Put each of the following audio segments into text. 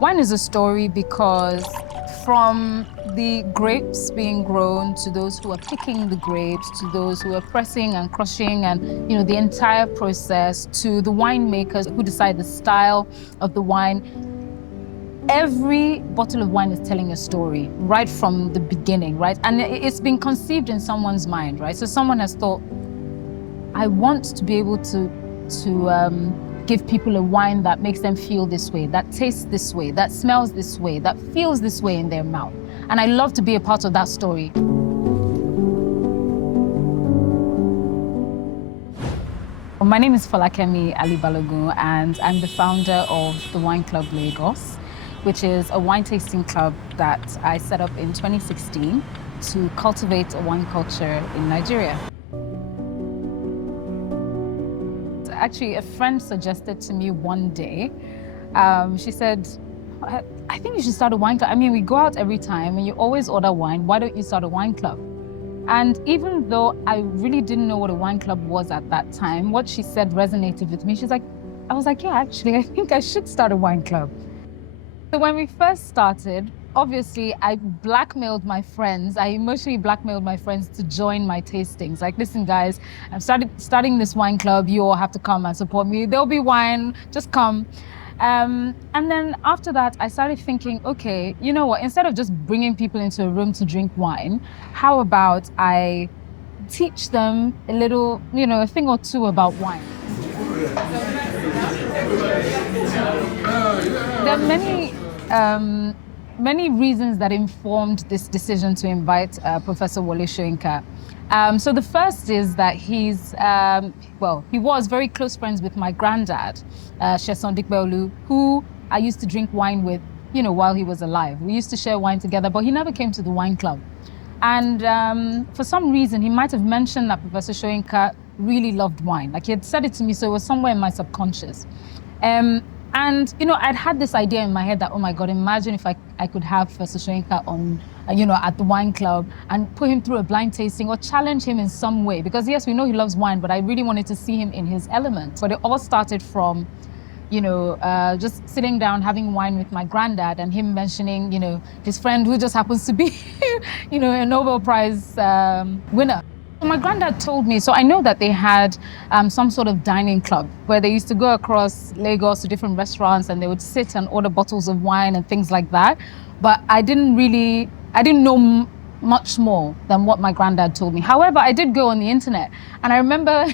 Wine is a story because from the grapes being grown to those who are picking the grapes, to those who are pressing and crushing and, the entire process, to the winemakers who decide the style of the wine, every bottle of wine is telling a story right from the beginning, right? And it's been conceived in someone's mind, right? So someone has thought, I want to be able to give people a wine that makes them feel this way, that tastes this way, that smells this way, that feels this way in their mouth. And I love to be a part of that story. My name is Folakemi Ali-Balogun, and I'm the founder of the Wine Club Lagos, which is a wine tasting club that I set up in 2016 to cultivate a wine culture in Nigeria. Actually, a friend suggested to me one day, she said, I think you should start a wine club. I mean, we go out every time and you always order wine. Why don't you start a wine club? And even though I really didn't know what a wine club was at that time, what she said resonated with me. I was like, yeah, actually, I think I should start a wine club. So when we first started, obviously, I blackmailed my friends. I emotionally blackmailed my friends to join my tastings. Like, listen, guys, I'm starting this wine club. You all have to come and support me. There'll be wine, just come. And then after that, I started thinking, okay, you know what? Instead of just bringing people into a room to drink wine, how about I teach them a little, a thing or two about wine? There are many reasons that informed this decision to invite Professor Wole Soyinka. So the first is that he was very close friends with my granddad, Sheson, who I used to drink wine with, while he was alive. We used to share wine together, but he never came to the wine club. And for some reason, he might have mentioned that Professor Soyinka really loved wine. Like, he had said it to me, so it was somewhere in my subconscious. And, I'd had this idea in my head that, oh my God, imagine if I could have Professor Soyinka on, at the wine club and put him through a blind tasting or challenge him in some way. Because yes, we know he loves wine, but I really wanted to see him in his element. But it all started from, just sitting down, having wine with my granddad and him mentioning, his friend who just happens to be, a Nobel Prize winner. My granddad told me, so I know that they had some sort of dining club where they used to go across Lagos to different restaurants and they would sit and order bottles of wine and things like that. But I didn't know much more than what my granddad told me. However, I did go on the internet and I remember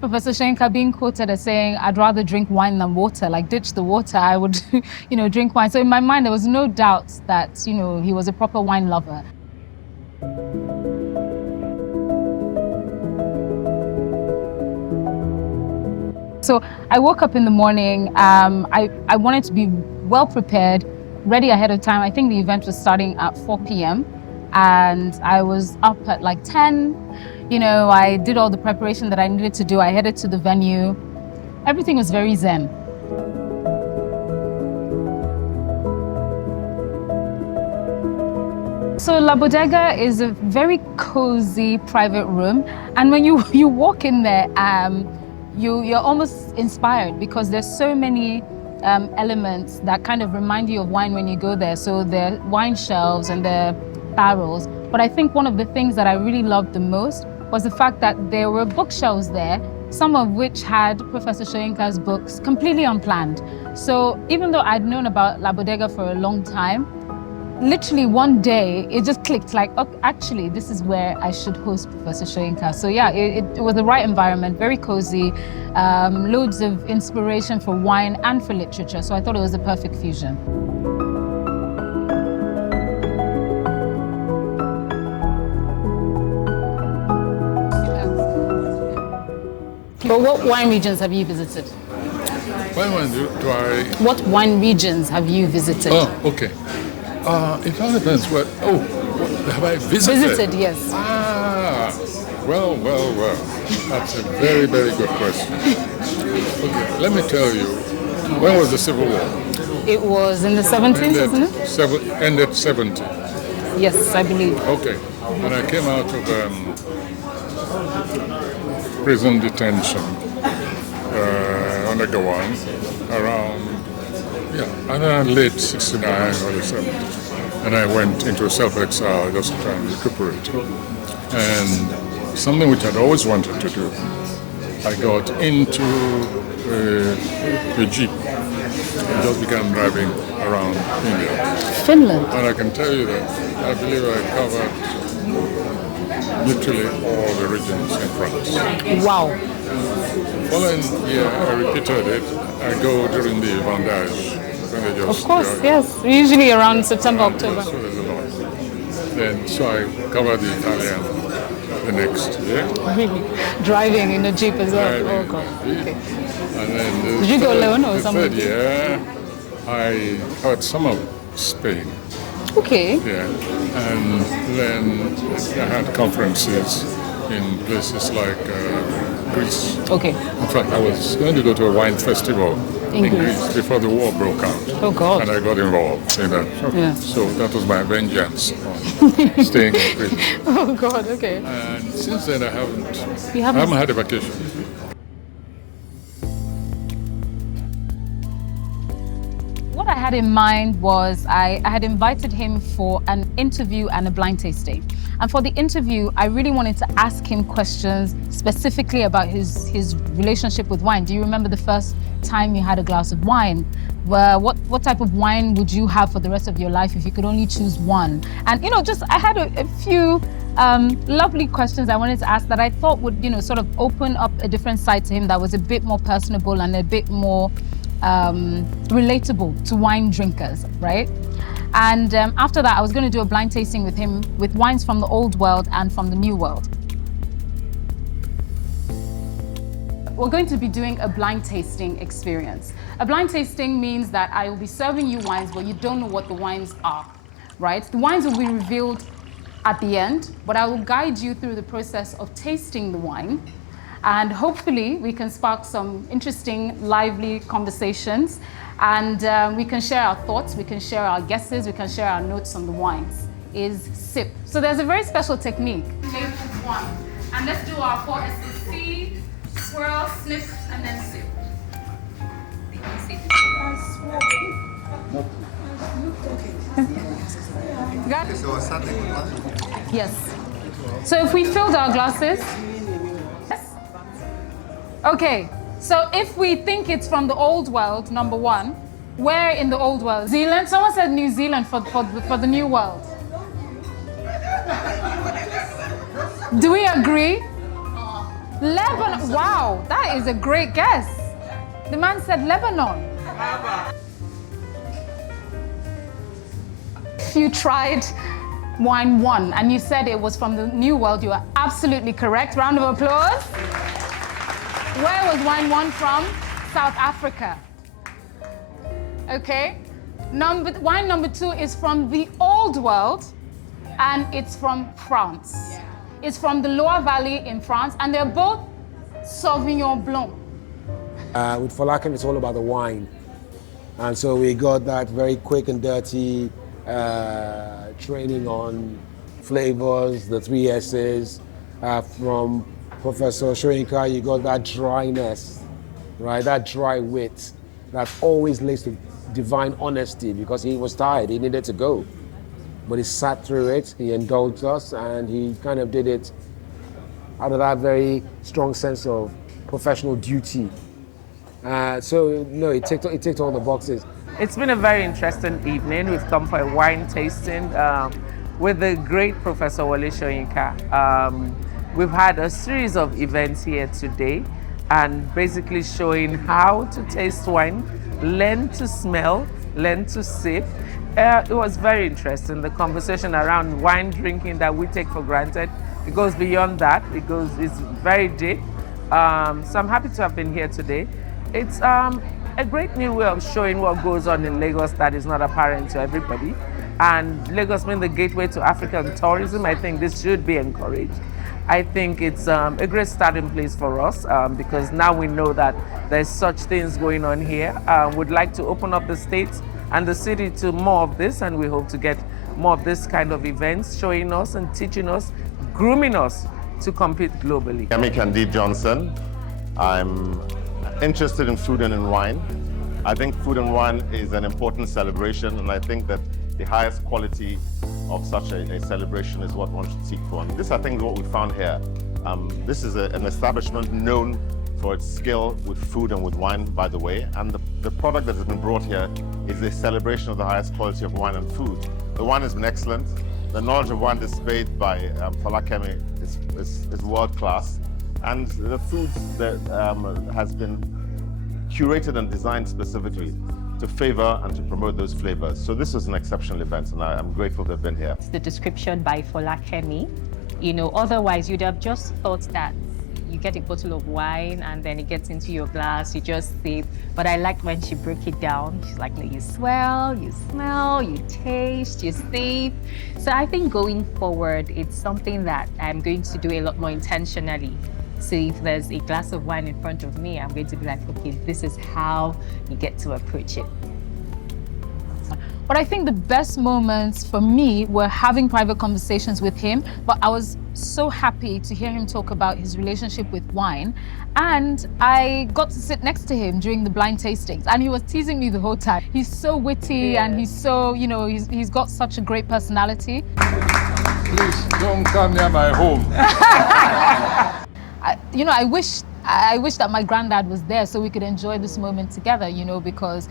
Professor Soyinka being quoted as saying, I'd rather drink wine than water, like ditch the water, I would, drink wine. So in my mind, there was no doubt that, he was a proper wine lover. So I woke up in the morning, I wanted to be well prepared, ready ahead of time. I think the event was starting at 4 p.m. and I was up at like 10. I did all the preparation that I needed to do. I headed to the venue. Everything was very zen. So La Bodega is a very cozy private room. And when you walk in there, you're almost inspired because there's so many elements that kind of remind you of wine when you go there. So there are wine shelves and there are barrels. But I think one of the things that I really loved the most was the fact that there were bookshelves there, some of which had Professor Soyinka's books completely unplanned. So even though I'd known about La Bodega for a long time, literally one day, it just clicked like, oh, actually, this is where I should host Professor Soyinka. So yeah, it was the right environment, very cozy, loads of inspiration for wine and for literature. So I thought it was a perfect fusion. But what wine regions have you visited? What wine regions have you visited? Oh, okay. It all depends. Have I visited? Visited, yes. Well. That's a very, very good question. Okay, let me tell you. When was the Civil War? It was in the 70s, isn't it? Ended 70. Yes, I believe. Okay. And I came out of prison detention under Gawan around late 69 or 70. And I went into self-exile just to try and recuperate. And something which I'd always wanted to do, I got into a jeep and just began driving around India. Finland? And I can tell you that I believe I covered literally all the regions in France. Wow. Following year, I repeated it. I go during the vendage. Of course, yes. Usually around September, October. So there's a lot. Then, so I covered the Italian the next year. Really? Driving in a jeep as well? Driving Oh, God. Okay. And then Did you go alone or the something? third year, I covered some of Spain. Okay. Yeah. And then I had conferences in places like Greece. Okay. In fact, I was going to go to a wine festival in Greece before the war broke out. Oh, God. And I got involved in that. Yeah. So that was my vengeance on staying in Greece. Oh, God, okay. And since then, I haven't had a vacation. What I had in mind was I had invited him for an interview and a blind tasting. And for the interview, I really wanted to ask him questions specifically about his relationship with wine. Do you remember the first time you had a glass of wine? What type of wine would you have for the rest of your life if you could only choose one? And, I had a few lovely questions I wanted to ask that I thought would, sort of open up a different side to him that was a bit more personable and a bit more relatable to wine drinkers, right? And after that, I was going to do a blind tasting with him with wines from the old world and from the new world. We're going to be doing a blind tasting experience. A blind tasting means that I will be serving you wines, but you don't know what the wines are, right? The wines will be revealed at the end, but I will guide you through the process of tasting the wine. And hopefully we can spark some interesting, lively conversations. And we can share our thoughts, we can share our guesses, we can share our notes on the wines. Is sip. So there's a very special technique. Label one. And let's do our 4 S's. See, swirl, sniff, and then sip. Yes. So if we filled our glasses. Yes. Okay. So if we think it's from the old world, number one, where in the old world? Zealand? Someone said New Zealand for the new world. Do we agree? Lebanon. Wow, that is a great guess. The man said Lebanon. If you tried wine one and you said it was from the new world, you are absolutely correct. Round of applause. Where was wine one from? South Africa. Okay. Wine number two is from the old world, and it's from France. It's from the Loire Valley in France, and they're both Sauvignon Blanc. With Folakemi, it's all about the wine. And so we got that very quick and dirty training on flavors, the 3 S's. From Professor Soyinka, you got that dryness, right? That dry wit that always leads to divine honesty, because he was tired, he needed to go. But he sat through it, he indulged us, and he kind of did it out of that very strong sense of professional duty. So, no, it ticked all the boxes. It's been a very interesting evening. We've come for a wine tasting with the great Professor Wole Soyinka. We've had a series of events here today, and basically showing how to taste wine, learn to smell, learn to sip. It was very interesting. The conversation around wine drinking that we take for granted, it goes beyond that. It's very deep. So I'm happy to have been here today. It's a great new way of showing what goes on in Lagos that is not apparent to everybody. And Lagos being the gateway to African tourism, I think this should be encouraged. I think it's a great starting place for us because now we know that there's such things going on here. We'd like to open up the state and the city to more of this, and we hope to get more of this kind of events, showing us and teaching us, grooming us to compete globally? I'm Candide Johnson. I'm interested in food and in wine. I think food and wine is an important celebration, and I think that the highest quality of such a celebration is what one should seek for. And this, I think, is what we found here. This is an establishment known for its skill with food and with wine, by the way, and the product that has been brought here is a celebration of the highest quality of wine and food. The wine has been excellent. The knowledge of wine displayed by Folakemi is world class, and the food that has been curated and designed specifically to favor and to promote those flavors. So this was an exceptional event, and I'm grateful to have been here. It's the description by Folakemi. You know, otherwise you'd have just thought that you get a bottle of wine and then it gets into your glass, you just sip. But I liked when she broke it down. She's like, no, you swell, you smell, you taste, you sip. So I think going forward, it's something that I'm going to do a lot more intentionally. So if there's a glass of wine in front of me, I'm going to be like, okay, this is how you get to approach it. But I think the best moments for me were having private conversations with him. But I was so happy to hear him talk about his relationship with wine. And I got to sit next to him during the blind tastings. And he was teasing me the whole time. He's so witty and he's so, you know, he's got such a great personality. Please don't come near my home. I wish that my granddad was there so we could enjoy this moment together, you know, because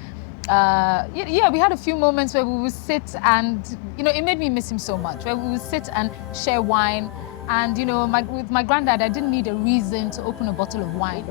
yeah, we had a few moments where we would sit and, you know, it made me miss him so much, where we would sit and share wine. And, you know, with my granddad, I didn't need a reason to open a bottle of wine.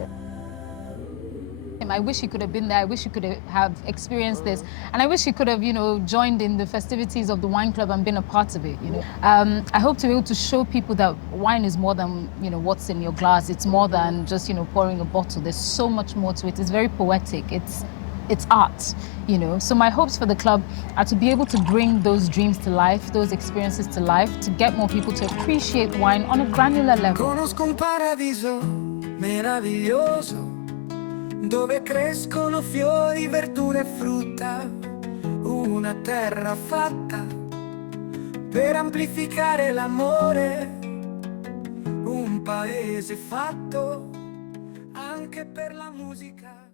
I wish he could have been there. I wish he could have experienced this. And I wish he could have, you know, joined in the festivities of the wine club and been a part of it, you know. I hope to be able to show people that wine is more than, you know, what's in your glass. It's more than just, you know, pouring a bottle. There's so much more to it. It's very poetic. It's art, you know. So my hopes for the club are to be able to bring those dreams to life, those experiences to life, to get more people to appreciate wine on a granular level. Conosco un paradiso meraviglioso dove crescono fiori, verdure e frutta, una terra fatta per amplificare l'amore, un paese fatto anche per la musica.